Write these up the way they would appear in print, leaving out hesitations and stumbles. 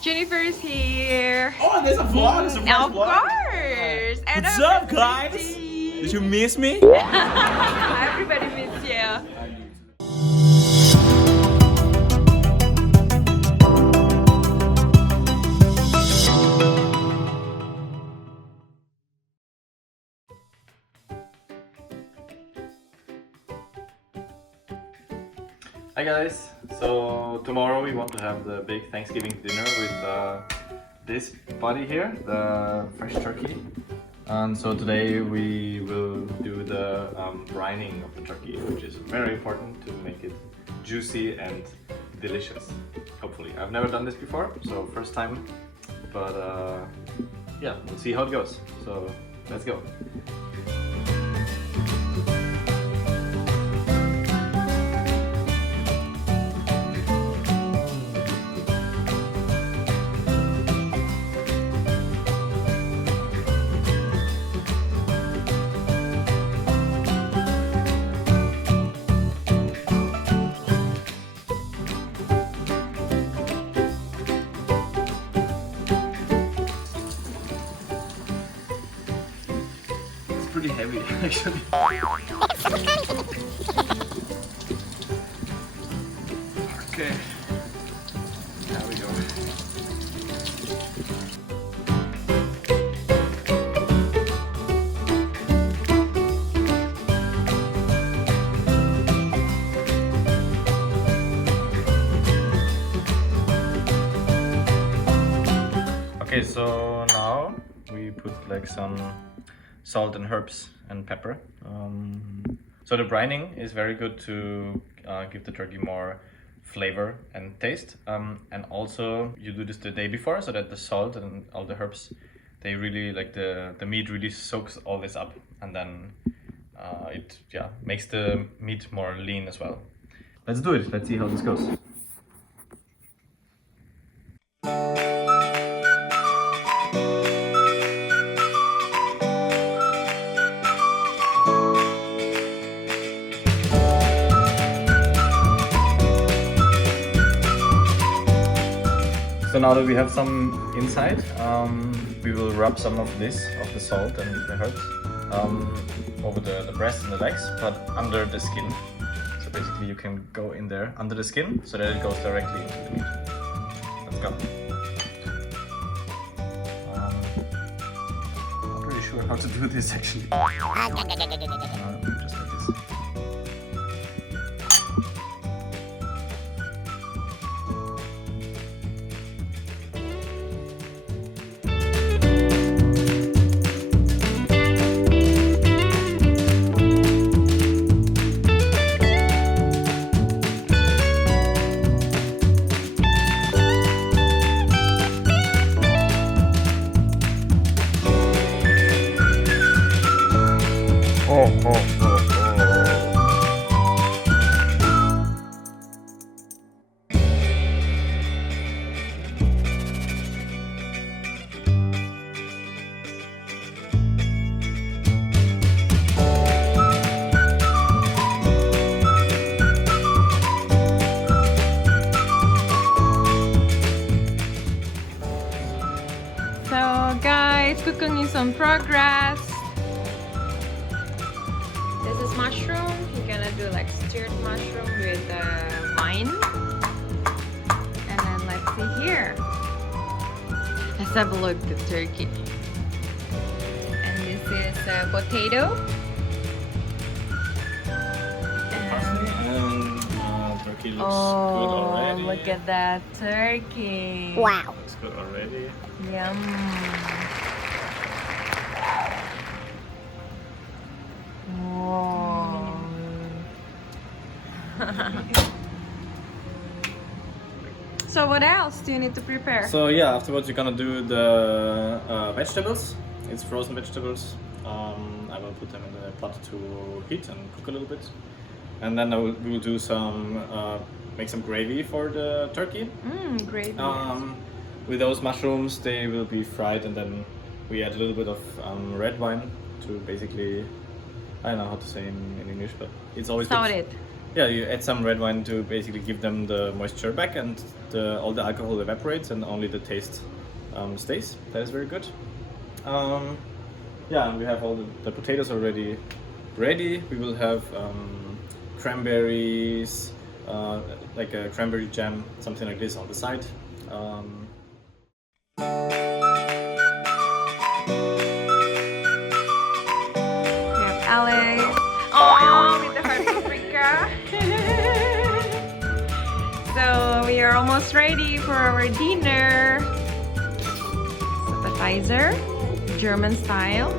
Jennifer is here. Oh, there's a vlog. It's a first Of vlog. course. And What's I'm up, guys? pretty. Did you miss me? Everybody miss you. Hi guys. So tomorrow we want to have the big Thanksgiving dinner with this buddy here, the fresh turkey. And so today we will do the brining of the turkey, which is very important to make it juicy and delicious. Hopefully, I've never done this before, so first time. But yeah, we'll see how it goes. So let's go. Pretty heavy actually. Okay, there we go. Okay, so now we put like some salt and herbs and pepper. So the brining is very good to give the turkey more flavor and taste. And also you do this the day before so that the salt and all the herbs, they really like the meat really soaks all this up, and then it makes the meat more lean as well. Let's do it. Let's see how this goes. So now that we have some inside, we will rub some of this, of the salt and the herbs, over the breast and the legs, but under the skin. So basically you can go in there under the skin so that it goes directly into the meat. Let's go. I'm not really sure how to do this actually. Just like this. So guys, cooking is on progress. This is mushroom. You're gonna do like stirred mushroom with wine. And then let's see here. Let's have a look at the turkey. And this is potato. And turkey looks good already. Look at that turkey. Wow. Looks good already. Yum. Whoa. So what else do you need to prepare? So yeah, afterwards you're gonna do the vegetables. It's frozen vegetables. I will put them in the pot to heat and cook a little bit, and then we will do some make some gravy for the turkey. Gravy. With those mushrooms, they will be fried, and then we add a little bit of red wine to basically, I don't know how to say in English, but it's always Saute it. yeah, you add some red wine to basically give them the moisture back, and all the alcohol evaporates, and only the taste stays. That is very good. Yeah, and we have all the potatoes already ready. We will have cranberries, like a cranberry jam, something like this on the side. We have Alex. Oh, with the heart paprika. So we are almost ready for our dinner. Appetizer, German style.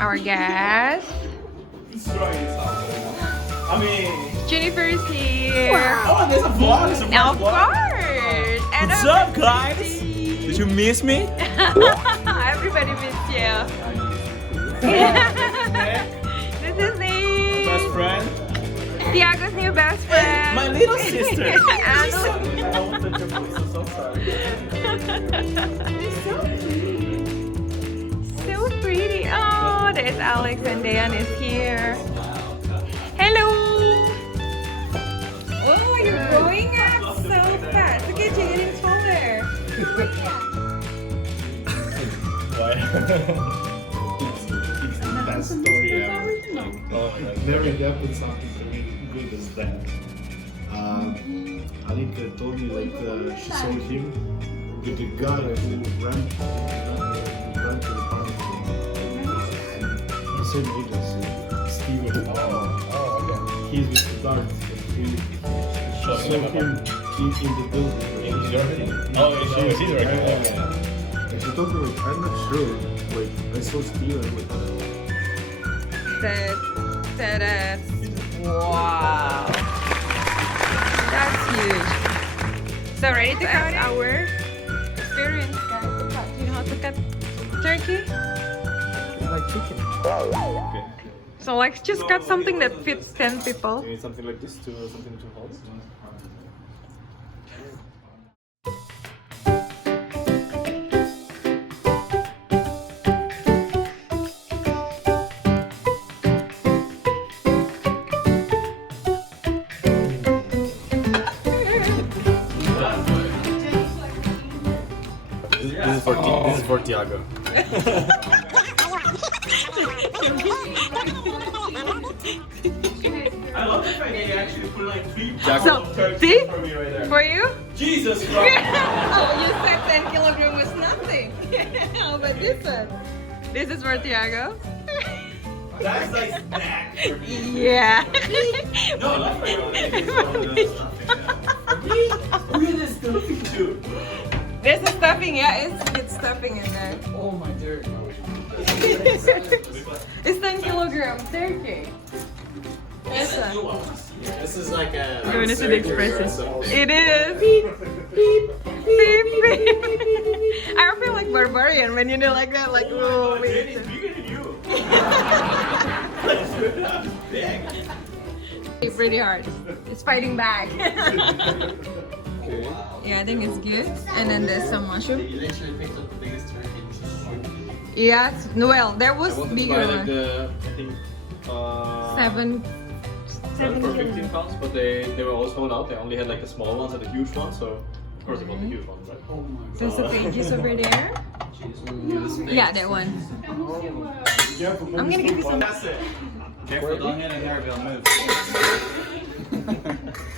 Our guest. I mean, Jennifer is here. oh, there's a vlog. It's a Now, of vlog. course. And What's up, guys? Did you miss me? Everybody missed you. This is Nick. Best friend. Tiago's new best friend. My little sister. And I wanted your voice. I'm so sorry. so pretty. Oh, there's Alex and Dan is here. Hello. Oh, you're growing up so fast. Look at you getting taller. Best story ever. Never happened something really good as that. Alika told me she saw him with the guy who ran to the park. He said Steven. He's with the guards. He saw him in the building. She's working. And she told me I'm not sure. I saw Steven with her. Wow. That's huge. So ready to cut our experience, guys. Do you know how to cut turkey? Like chicken. Okay. So like just cut something that fits 10 people. You need something like this to hold it. This is for Tiago. I love the fact that you actually put like 3 Jack- pounds of turkey see? for me right there. For you? Jesus Christ! Oh, you said 10 kilograms was nothing. How about this one? This is for Tiago. That's like snack for me. Yeah. No, not for you. Look at this stuffing too. There's a stuffing, yeah, it's stuffing in there. Oh my dear. It's 10 kilograms turkey. This one. This is like a. You want to see the expression? It is. Beep, beep, beep, beep. I feel like barbarian when you do like that, like whoa. It's bigger than you. Big. Pretty hard. It's fighting back. Yeah, I think it's good. And then there's some mushroom. You literally picked up the biggest turkey. Yeah, well, there was bigger Like one. the, I think, 7 for 15 pounds, but they were all sold out. They only had like the small ones and the huge ones, so of course they bought the huge ones, right? Oh my There's the pages over there. Yeah, that one. I'm gonna give you some. That's it. Careful, don't hit it there, they'll move.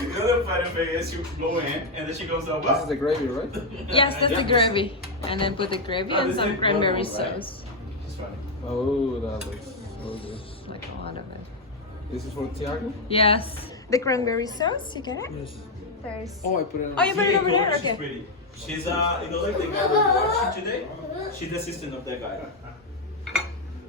The other part of it is you go in and then she goes up. This is the gravy, right? Yes, that's the gravy. And then put the gravy and some cranberry sauce. Oh, that looks so good. Like a lot of it. This is for Tiago? Yes. The cranberry sauce, you get it? Yes. There's. Oh, I put it on. Oh, you put it over there? She's Okay. pretty. She's like the guy we're watching today. She's the assistant of that guy.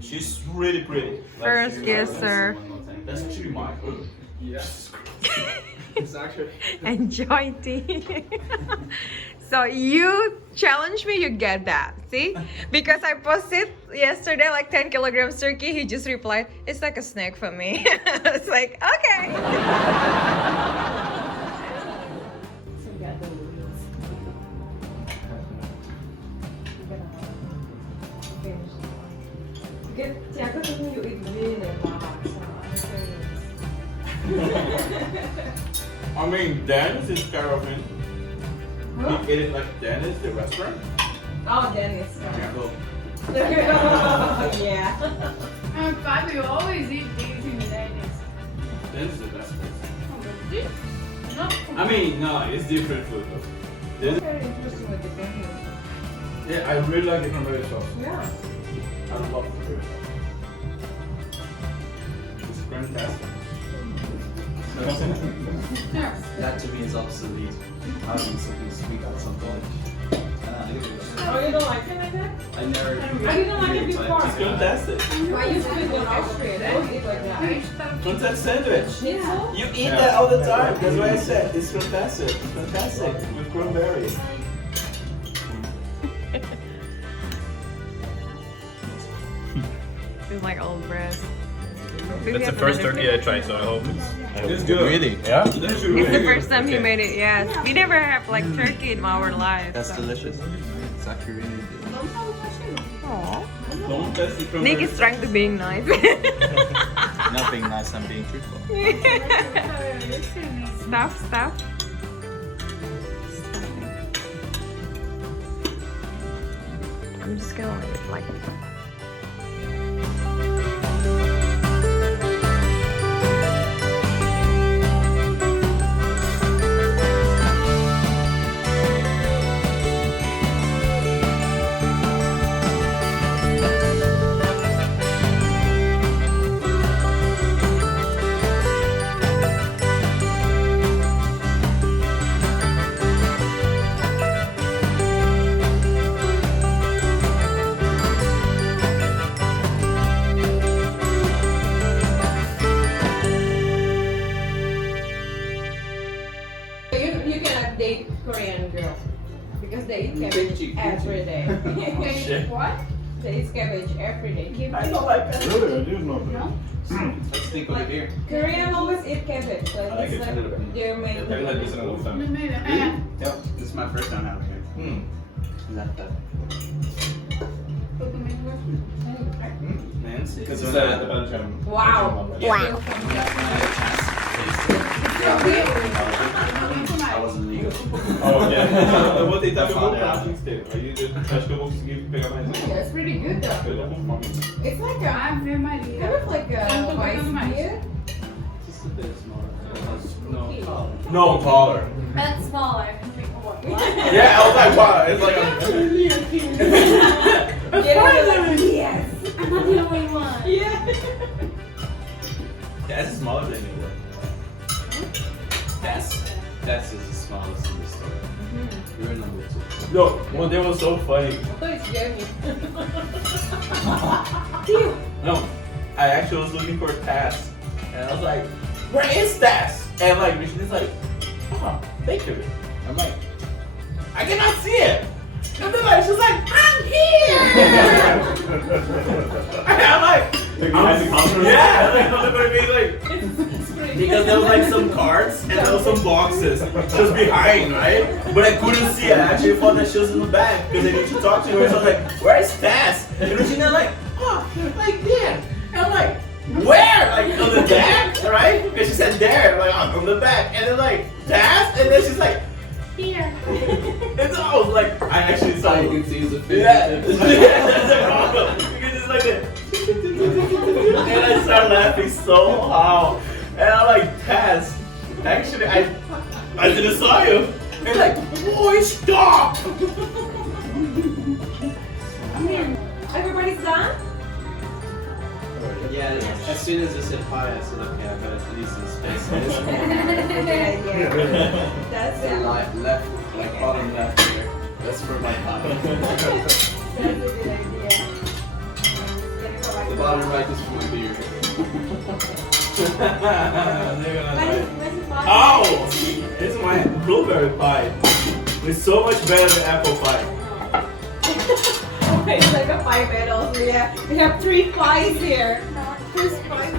She's really pretty. First kisser. That's actually mine. Yes. It's actually. Enjoy tea. So you challenge me, you get that. See? Because I posted yesterday like 10 kilograms turkey, he just replied, it's like a snack for me. It's like, okay. I mean, Dennis is kind of in. You ate it like Dennis, the restaurant? Oh, Dennis. Yeah. Yeah. But we always eat these in Dennis. Dennis is the best place. This? Not I mean, no, it's different food though. Dennis- Very interesting with the Dennis. Yeah, I really like the cranberry sauce. Yeah. I love the cranberry sauce. It's fantastic. That to me is obsolete. I need something sweet at some point. Oh, you don't like it like that? I never. Oh, you don't like it before? It's fantastic. Why you do it in Austria? They don't eat like that. What's that sandwich? Schnitzel? You eat that all the time. That's why I said it's fantastic. It's fantastic with cranberry. Feels like old bread. That's the first turkey I tried, so I hope It's good. Really? Yeah? That's It's really the good. first time he made it, yes. We never have like turkey in our lives. That's so. delicious. It's actually really good. Aw. Don't test the cranberry. Nick is trying to be nice. Not being nice, I'm being truthful. Stuff. I'm just gonna leave it like that. You cannot date Korean girls because they eat cabbage every day. Shit. What? They eat cabbage every day. I don't like that. Really, I didn't know that. No? Let's think of it here. Korean always eat cabbage. Like, I like it's it a little bit. like their main. I like this in a little time. Yep. This is my first time having it. Hmm. Is that bad? Nancy. This is the Belgium. Wow. Yeah. I wasn't legal. Oh, yeah. Eu vou tentar Tá ver o foda, prato inteiro. Aí eu acho que eu vou conseguir pegar mais um. Yeah, it's pretty good though. Eu tô com fome. It's like a Ave Maria. kind of like a rice beer. Just a bit smaller. No, taller. No, taller. That's smaller. What? Yeah, I was like, wow. It's like Yes. I'm not the only one. Yeah. That's smaller than you. That's is the smallest in the store. You're number 2. No, one day was so funny. I thought it's Jeremy. No, I actually was looking for Tess, and I was like, "Where is Tess?" And like, Michelle's like, "Oh, thank you." I'm like, "I cannot see it." And then like, she's like, "I'm here." And I'm like, Behind the counter? "Yeah." Like, I'm gonna be like, because there was like some cards and there was some boxes just behind, right? But I couldn't see it. I actually thought that she was in the back because I need to talk to her. So I was like, "Where's Tess?" And then she's like, "Oh, like there." And I'm like, "Where?" Like on the back, right? Because she said there, like on the back. And then like, "Tess?" And then she's like, Here. and so I was like, I actually saw All it. you can see is the fish. Yeah, that's the problem. Because it's like that. And I started laughing so hard. And I'm like, Tess, actually, I didn't saw you. And like, boy, stop! Everybody's done? Yeah, as soon as you said hi, I said, okay, I gotta leave some space. That's The it. left, like bottom left here. That's for my pie. That's a good idea. The bottom right is for my beer. They're gonna die. Oh! It's my blueberry pie. It's so much better than apple pie. It's like a pie battle. So yeah, we have 3 pies here. First pie.